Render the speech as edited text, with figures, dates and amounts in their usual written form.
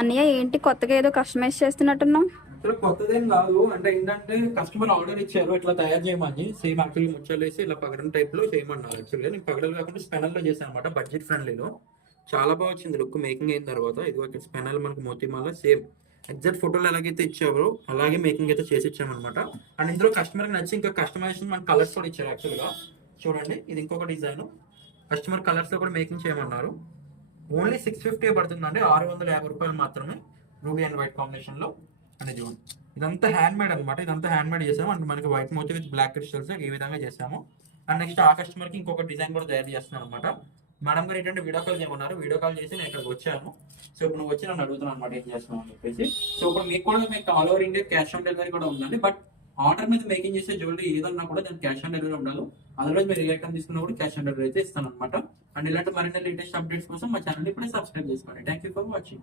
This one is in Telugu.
అన్నయ్య ఏంటి కొత్తగా ఏదో కస్టమైజ్ చేస్తున్నట్టున్నావు? అసలు కొత్తదేం కాదు. అంటే ఏంటంటే కస్టమర్ ఆర్డర్ ఇచ్చారు ఇట్లా తయారు చేయమని. సేమ్ యాక్చువల్లీ ముచ్చలు వేసి ఇలా పగడం టైప్ లో చేయమన్నారు. యాక్చువల్గా నేను పగడలు కాకుండా స్పెనల్ లో చేశాను అనమాట, బడ్జెట్ ఫ్రెండ్లీలో. చాలా బాగా వచ్చింది లుక్ మేకింగ్ అయిన తర్వాత. ఇది స్పెనల్ మనకు మోతిమాల సేమ్ ఎగ్జాక్ట్ ఫోటోలు ఎలాగైతే ఇచ్చారో అలాగే మేకింగ్ అయితే చేసి ఇచ్చామన్నమాట. అండ్ ఇందులో కస్టమర్ నచ్చి ఇంకా కస్టమైజేషన్ మన కలర్స్ కూడా ఇచ్చారు. యాక్చువల్గా చూడండి, ఇది ఇంకొక డిజైన్. కస్టమర్ కలర్స్ లో కూడా మేకింగ్ చేయమన్నారు. ఓన్లీ 650 పడుతుందండి, 650 రూపాయలు మాత్రమే. రూబీ అండ్ వైట్ కాంబినేషన్ లో అనేది చూడండి. ఇదంతా హ్యాండ్ మేడ్ అనమాట. ఇదంతా హ్యాండ్ మేడ్ చేసాము. అండ్ మనకి white Moti with black crystals ఈ విధంగా చేసాము. అండ్ నెక్స్ట్ ఆ కస్టమర్ కి ఇంకొక డిజైన్ కూడా తయారు చేస్తున్నాను అనమాట. మేడం గారు ఏంటంటే వీడియో కాల్ చేయమన్నారు. వీడియో కాల్ చేసి నేను ఇక్కడికి వచ్చాను. సో ఇప్పుడు నువ్వు వచ్చి నన్ను అడుగుతున్నాను అనమాట ఏం చేస్తున్నావు అని చెప్పేసి. సో ఇప్పుడు మీకు all over India cash on delivery కూడా ఉందండి. బట్ ఆర్డర్ మీద మేకింగ్ చేసే జ్యువెలరీ ఏదన్నా కూడా దానికి క్యాష్ ఆన్ డెలివరీ ఉండాలి. అదర్వైజ్ మీరు ఏ ఐటమ్ తీసుకున్నా కూడా క్యాష్ ఆన్ డెలివరీ అయితే ఇస్తాను అనమాట. అండ్ ఇలాంటి మరిన్ని లేటెస్ట్ అప్డేట్స్ కోసం మా ఛానల్ ఇప్పుడే సబ్స్క్రైబ్ చేసుకోండి. Thank you for watching.